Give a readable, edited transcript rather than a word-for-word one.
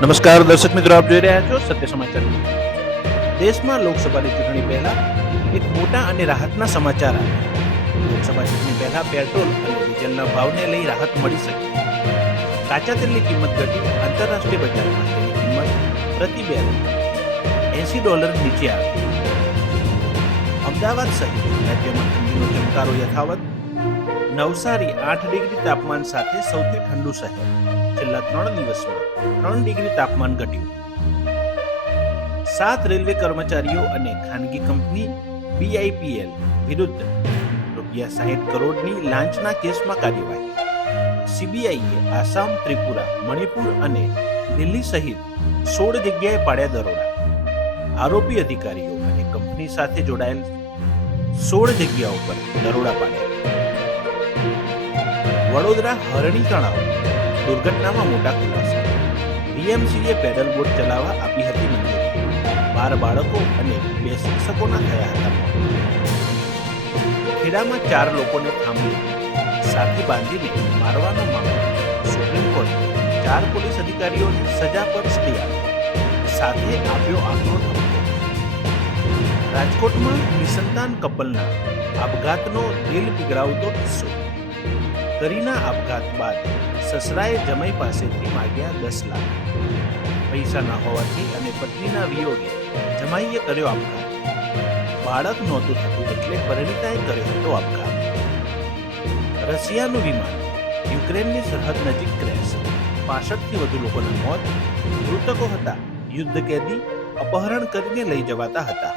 નમસ્કાર દર્શક મિત્રો, આપ જોઈ રહ્યા છો સત્ય સમાચાર. દેશમાં લોકસભાની ચૂંટણી પહેલા એક મોટા અને રાહતના સમાચાર આવ્યા. લોકસભા ચૂંટણી પહેલા પેટ્રોલ અને ડીઝલના ભાવને લઈ રાહત મળી શકે. કાચા તેલની કિંમત ઘટી. આંતરરાષ્ટ્રીય બજારમાં તેની કિંમત પ્રતિ બેરલ $80 નીચે આવી. અમદાવાદ સહિત રાજ્યમાં ઠંડીનો ચમકારો યથાવત. નવસારી 8 ડિગ્રી તાપમાન સાથે સૌથી ઠંડુ શહેર. છેલ્લા 3 દિવસમાં 3 ડિગ્રી તાપમાન ઘટ્યું. 7 રેલવે કર્મચારીઓ અને ખાનગી કંપની BIPL વિરુદ્ધ ₹60 કરોડની લાંચના કેસમાં કાર્યવાહી. CBIએ આસામ, ત્રિપુરા, મણિપુર અને દિલ્હી સહિત 16 જગ્યાએ પાડ્યા દરોડા. આરોપી અધિકારીઓ અને કંપની સાથે જોડાયેલ 16 જગ્યાઓ પર દરોડા પાડ્યા. વડોદરા હરણી તળાવ દુર્ઘટનામાં મોટા ખુલાસા. BMCએ પેડલ બોટ ચલાવવા આપી હતી મંજૂરી. 12 બાળકો અને 2 શિક્ષકોના થયા હતા મોત. ખેડામાં 4 લોકોને થાંભલી સાથે બાંધીને મારવાનો મામલો. સુપ્રીમ કોર્ટે 4 પોલીસ અધિકારીઓને સજા પર સ્ટે આપી. સાથે આપ્યો આકરો ઠપકો. રાજકોટમાં નિસંતાન કપલના આપઘાતનો દિલ પીગળાવતો કિસ્સો. કરીના આપઘાત બાદ સસરાએ જમાઈ પાસેથી માંગ્યા 10 લાખ. પૈસા ન હોવાથી અને પત્નીના વિયોગે જમાઈએ કર્યો આપઘાત. બાળક નહોતું થતું એટલે પરિણીતાએ કર્યો હતો આપઘાત. રશિયાનું વિમાન યુક્રેનની સરહદ નજીક ક્રેશ. 65થી વધુ લોકોના મોત. મૃતકો હતા યુદ્ધ કેદી. અપહરણ કરીને લઈ જવાતા હતા.